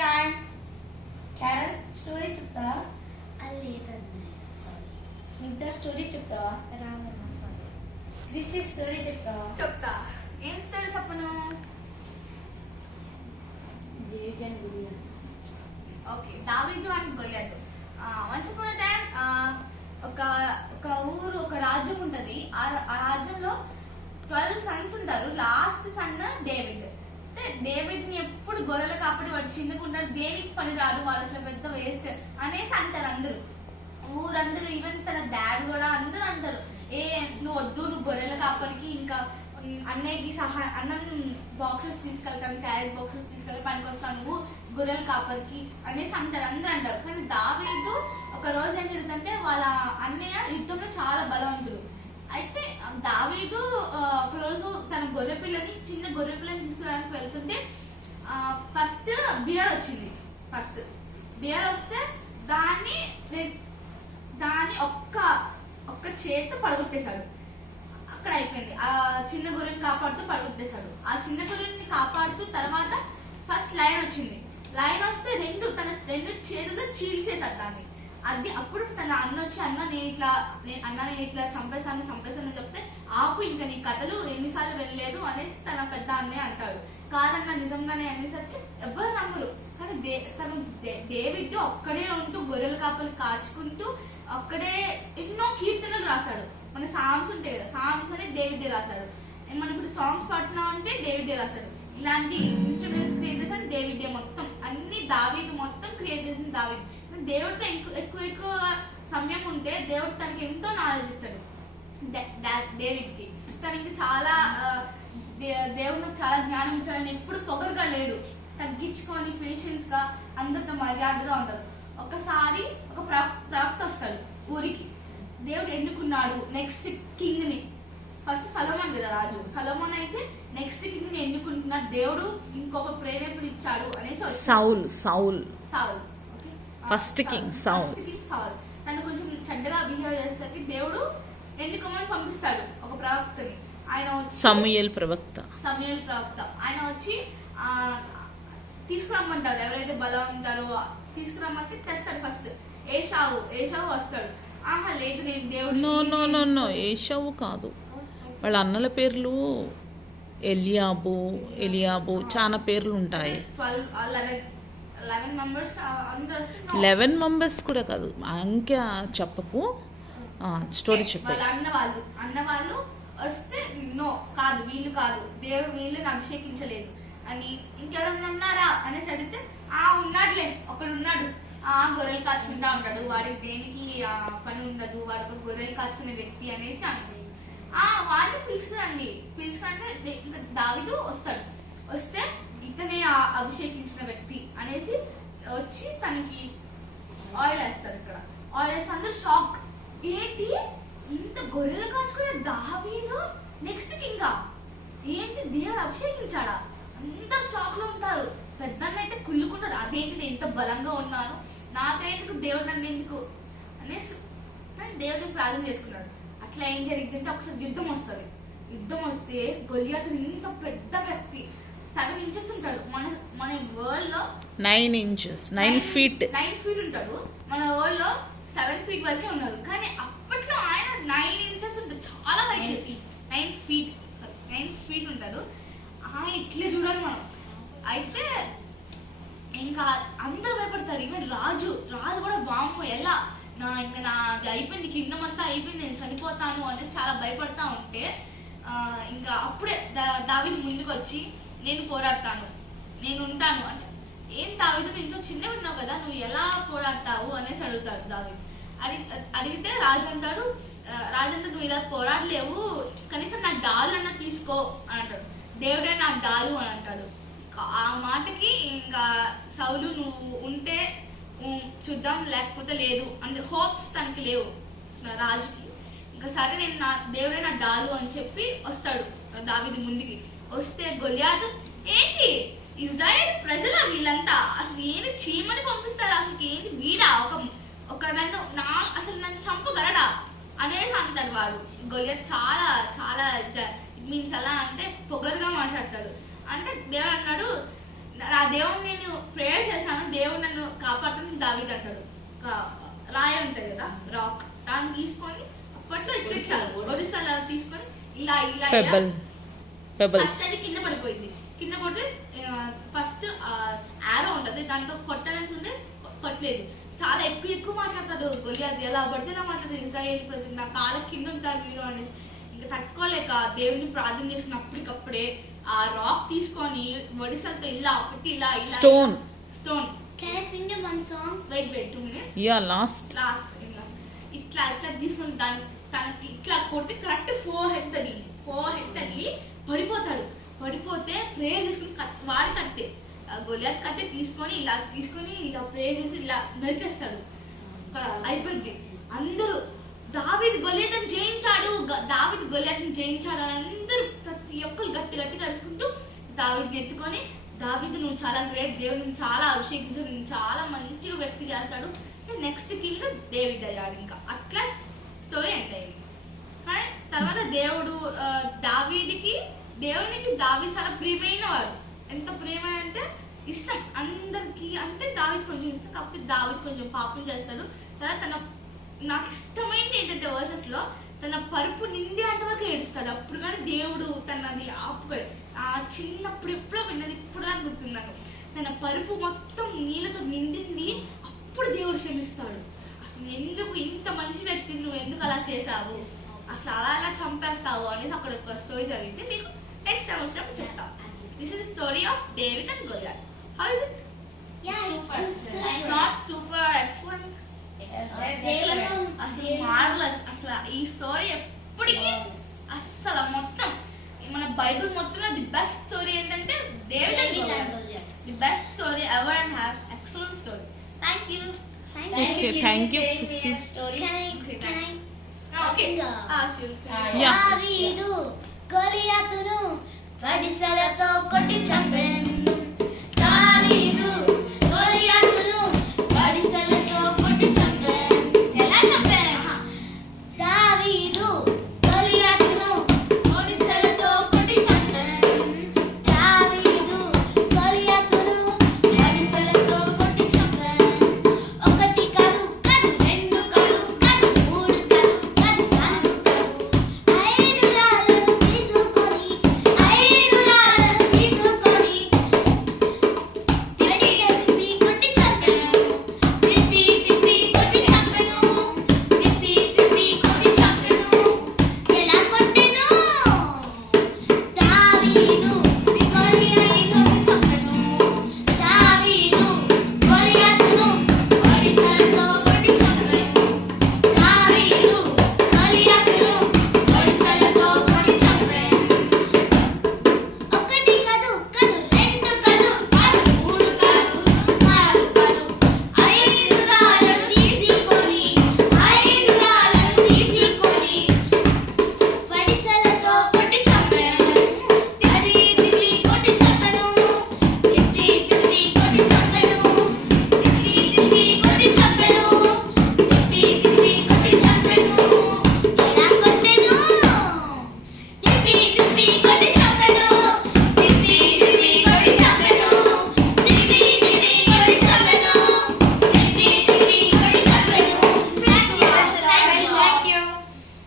Time carol story చెప్తావా? లేదన్నయ్య sorry Snigdha story చెప్తావా? రామన్న సారీ క్రిసి స్టోరీ చెప్తావా? చెప్తా. ఏం స్టోరీ చెప్పను? దేవిజన్ గురియా ఓకే దావీదు అండ్ గొలియాతు వన్స్ అపాన్ టైం ఒక ఒక ఊరు ఒక రాజ్యం ఉంటది. ఆ ఆ రాజ్యంలో ట్వెల్వ్ సన్స్ ఉంటారు. లాస్ట్ సన్ డేవిడ్ అయితే డేవిడ్ని ఎప్పుడు గొర్రెలు కాపాడి వాడు చిందుకుంటాడు దేనికి పని రాడు వాడు అసలు పెద్ద వేస్ట్ అనేసి అంటారు అందరూ. ఊరందరూ ఈవెన్ తన డాడ్ కూడా అందరూ అంటారు. ఏ నువ్వు వద్దు నువ్వు గొర్రెల కాపరికి ఇంకా అన్నయ్యకి సహా అన్నం బాక్సెస్ తీసుకెళ్తాను క్యారేజ్ బాక్సెస్ తీసుకెళ్ళి పనికి వస్తాను నువ్వు గొర్రెల కాపరికి అనేసి అంటారు అందరూ అంటారు. కానీ దావీదు ఒక రోజు ఏం జరుగుతుందంటే వాళ్ళ అన్నయ్య యుద్ధంలో చాలా బలవంతుడు. అయితే దావీదు ఒక రోజు తన గొర్రె పిల్లని చిన్న గొర్రె పిల్లని తీసుకురావడానికి వెళ్తుంటే ఫస్ట్ బియర్ వచ్చింది. ఫస్ట్ బియర్ వస్తే దాన్ని దాన్ని ఒక్క ఒక్క చేతితో పడగొట్టేశాడు. అక్కడ అయిపోయింది. ఆ చిన్న గొర్రెని కాపాడుతూ పడగొట్టేశాడు. ఆ చిన్న గొర్రెని కాపాడుతూ తర్వాత ఫస్ట్ లైన్ వచ్చింది. లైన్ వస్తే రెండు తన రెండు చేతులతో చీల్చేశాడు దాన్ని. అది అప్పుడు తన అన్న వచ్చి అన్న నేను ఇట్లా నేను అన్న నేను ఇట్లా చంపేశాను చంపేశాను అని చెప్తే ఆపు ఇంకా నీ కథలు ఎన్నిసార్లు వెళ్ళలేదు అనేసి తన పెద్ద అన్నయ్య అంటాడు. కాదన్న నిజంగానే అనేసరికి ఎవరు నమ్మరు. కానీ దే తను దే- డేవిడ్ ఒక్కడే ఉంటూ గొర్రెల కాపలు కాచుకుంటూ ఒక్కడే ఎన్నో కీర్తనలు రాశాడు. మన సాంగ్స్ ఉంటాయి కదా సాంగ్స్ అనేది డేవిడ్ రాశాడు. మనం ఇప్పుడు సాంగ్స్ పాడుతున్నాం అంటే డేవిడ్ రాశాడు. ఇలాంటి ఇన్స్ట్రుమెంట్స్ క్రియేట్ చేసిన డేవిడ్ మొత్తం. అన్ని దావీదు మొత్తం క్రియేట్ చేసిన దావీదు. దేవుడితో ఎక్కువ ఎక్కువ ఎక్కువ సమయం ఉంటే దేవుడు తనకి ఎంతో నాలెడ్జ్ ఇస్తాడు. డేవిడ్కి తనకి చాలా దేవుడు చాలా జ్ఞానం ఇచ్చాడని ఎప్పుడు పొగరుగా లేడు. తగ్గించుకొని పేషెన్స్గా అందరితో మర్యాదగా ఉంటారు ఒకసారి ఒక ప్ర- ప్రవక్త వస్తాడు ఊరికి. దేవుడు ఎన్నుకున్నాడు నెక్స్ట్ కింగ్ని ఫస్ట్ సలోమన్ కదా రాజు. సలోమన్ అయితే నెక్స్ట్ కింగ్ని ఎన్నుకుంటున్నాడు. దేవుడు ఇంకొక ప్రేరేపుడు ఇచ్చాడు అనేసి. Saul Saul. Saul. First king Saul తను కొంచెం చెడ్డగా బిహేవ్ చేసేసరికి దేవుడు ఎన్నుకోమని పంపిస్తాడు? ఒక ప్రవక్తని. ఆయన వచ్చి సమూయేల్ ప్రవక్త. సమయల్ ప్రవక్త. ఆయన వచ్చి తీసుకురమ్మంటారు ఎవరైతే బలం ఉంటారో తీసుకురమ్మంటే తెస్తాడు ఫస్ట్ ఏషావు ఏషావు వస్తాడు. ఆహా లేదు నేను దేవుడు నో నో నో నో ఏషావు కాదు. వాళ్ళ అన్నల పేర్లు ఎలియాబు ఎలియాబు చాలా పేర్లు ఉంటాయి. Twelve eleven eleven members members కూడా కాదు. అంకె చెప్పకు. స్టోరీ చెప్పే. అన్న వాళ్ళు. అన్న వాళ్ళు వస్తే నో కాదు వీళ్ళు కాదు. దేవుడు వీళ్ళని అభిషేకించలేదు. అని ఇంకెవరన్నా ఉన్నారా అనేసి అడిగితే ఆ ఉన్నాడులే ఒకడు ఉన్నాడు ఆ గొర్రెలు కాచుకుంటా ఉంటాడు. వాడికి దేనికి ఆ, పని ఉండదు. వాడు ఒక గొర్రెలు కాచుకునే వ్యక్తి అనేసి అంటాడు. ఆ వాడిని పిలుచుకురండి పిలుచుకుంటే ఇంకా దావిదు వస్తాడు. వస్తే ఇతనే ఆ అభిషేకించిన వ్యక్తి అనేసి వచ్చి తనకి ఆయిల్ వేస్తారు ఇక్కడ. ఆయిల్ వేస్తే అందరు షాక్ ఏంటి? ఇంత గొర్రెలు కాచుకునే దావీదు? నెక్స్ట్ ఇంకా ఏంటి? దేవుడు అభిషేకించాడా? అంత షాక్లో ఉంటారు. పెద్దన్న అయితే కుళ్ళుకుంటాడు. అదేంటి? నేను ఇంత బలంగా ఉన్నాను. నాకెందుకు? దేవుడు నన్ను ఎందుకు? అనేసి దేవుడికి ప్రార్థన చేసుకున్నాడు. అట్లా ఏం జరిగిందంటే ఒకసారి యుద్ధం వస్తుంది. యుద్ధం వస్తే గొలియాతు ఇంత పెద్ద వ్యక్తి సెవెన్ ఇంచెస్ ఉంటాడు. మన మన వరల్డ్లో nine inches nine feet nine feet ఉంటాడు. మన వరల్డ్లో సెవెన్ ఫీట్ వరకే ఉన్నారు కానీ అప్పట్లో ఆయన నైన్ ఇంచెస్ ఉంటాడు చాలా height nine feet nine feet ఉంటాడు. ఆయన ఇట్లా చూడాలి మనం? అయితే ఇంకా అందరూ భయపడతారు. ఈవెన్ రాజు రాజు కూడా వాము ఎలా? నా ఇంకా నా అది అయిపోయింది కిందం అంతా అయిపోయింది నేను చనిపోతాను అనేసి చాలా భయపడతా ఉంటే ఇంకా అప్పుడే దావీదు ముందుకు వచ్చి నేను పోరాడతాను నేను ఉంటాను అంటే ఏం దావిదు నువ్వు ఇంత చిన్నగా ఉన్నావు కదా నువ్వు ఎలా పోరాడతావు? అనేసి అడుగుతాడు దావి అడిగి అడిగితే రాజు అంటాడు రాజు అంటే నువ్వు ఇలా పోరాడలేవు కనీసం నా డాలు అన్న తీసుకో అని అంటాడు. దేవుడే నా డాలు అని అంటాడు. ఆ మాటకి ఇంకా సౌలు నువ్వు ఉంటే చూద్దాం లేకపోతే లేదు అంటే హోప్స్ తనకి లేవు రాజుకి. ఇంకా సరే నేను నా దేవుడే నా డాలు అని చెప్పి వస్తాడు దావిది ముందుకి. వస్తే గొలియాదు ఇజ్రాయెల్ ప్రజల వీళ్ళంతా అసలు ఏంటి చీమని పంపిస్తారు? అసలు ఏంటి వీడా? ఒక ఒక నన్ను నా అసలు నన్ను చంపగలడా? అనేసి అంటాడు వాడు. గొలియాత్ చాలా చాలా మీన్స్ ఎలా అంటే పొగరుగా మాట్లాడతాడు. అంటే దేవుడు అన్నాడు నా దేవుడు నేను ప్రేయర్ చేశాను దావీద్ అంటాడు. ఒక రాయి ఉంటది కదా రాక్ దాన్ని తీసుకొని అప్పట్లో ఇట్లా ఒడిశాలో తీసుకొని ఇలా ఇలా అది కింద పడిపోయింది. కింద పడితే ఫస్ట్ ఆరో ఉంటది. దాంతో కొట్టాలనుకుంటే కొట్టలేదు. చాలా ఎక్కువ ఎక్కువ మాట్లాడతాడు గొలియాది. ఎలా పడితే ఎలా మాట్లాడతాడు ఇజ్రాయేల్ ప్రజలు. నా కాళ్ళ కింద ఉంటారు మీరు అనేసి. ఇంకా తట్టుకోలేక దేవుని ప్రార్థన చేసుకుని అప్పటికప్పుడే ఆ రాక్ తీసుకొని ఒడిసలతో ఇలా ఒకటి ఇలా stone stone? Wait wait two minutes yeah last last ఇట్లా ఇట్లా తీసుకొని దాని తనకి ఇట్లా కొడితే కరెక్ట్ ఫోర్ హెడ్ తగిలి ఫోర్ హెడ్ తగిలి పడిపోతాడు. పడిపోతే ప్రేయర్ చేసుకుని వాడికి అత్తే గొలియాత్ కత్తే తీసుకొని ఇలా తీసుకొని ఇలా ప్రేయర్ చేసి ఇలా నరికేస్తాడు. అక్కడ అయిపోయింది అందరూ దావిద్ గొలియాతని జయించాడు. దావిద్ దావీద్ జయించాడు అని అందరూ ప్రతి ఒక్కరు గట్టి గట్టిగా అరుచుకుంటూ దావిద్ని ఎత్తుకొని దావిద్ నువ్వు చాలా గ్రేట్ దేవుడు. నువ్వు చాలా అభిషేకించాడు నువ్వు చాలా మంచిగా వ్యక్తి చేస్తాడు. నెక్స్ట్ కింగ్ డేవిడ్ అయ్యాడు ఇంకా. అట్లా స్టోరీ ఎండ్ అయింది. కానీ తర్వాత దేవుడు ఆ, దేవునికి దావి చాలా ప్రియమైన వాడు. ఎంత ప్రేమ అంటే ఇష్టం. అందరికి అంటే దావీద్ కొంచెం ఇష్టం కాకపోతే దావీద్ కొంచెం పాపం చేస్తాడు. తర్వాత తన నాకు ఇష్టమైంది ఏంటంటే వర్సెస్లో తన పరుపు నిండి అంతవరకు ఏడుస్తాడు. అప్పుడు కానీ దేవుడు తనది ఆపుకోడు. ఆ చిన్నప్పుడు ఎప్పుడో విన్నది ఇప్పుడు దాకా గుర్తుంది నాకు తన పరుపు మొత్తం నీళ్ళతో నిండింది అప్పుడు దేవుడు క్షమిస్తాడు. అసలు ఎందుకు ఇంత మంచి వ్యక్తిని నువ్వు ఎందుకు అలా చేసావు అసలు అలా అలా చంపేస్తావు? అనేసి అక్కడ ఒక స్టోరీ జరిగితే మీకు నెక్స్ట్ టైం వచ్చినప్పుడు చెప్తా this is story of David and Goliath how is it Yeah, it's Super. good. It's not super excellent దేవుడు అసలు మార్వలస్ అసలు ఈ స్టోరీ ఎప్పటికీ అస్సలు మొత్తం మన బైబిల్ మొత్తంలో ది బెస్ట్ స్టోరీ ఏంటంటే David and David and Goliath Goliath. The best story ever and have excellent story thank you Thank Okay, you. thank you, Same Chrissy. here story. Can I, Okay, can I okay Sing. ah she'll sing. Ah, Yeah. దావీదు గోలియాతును వడిసెలతో కొట్టి చంపెను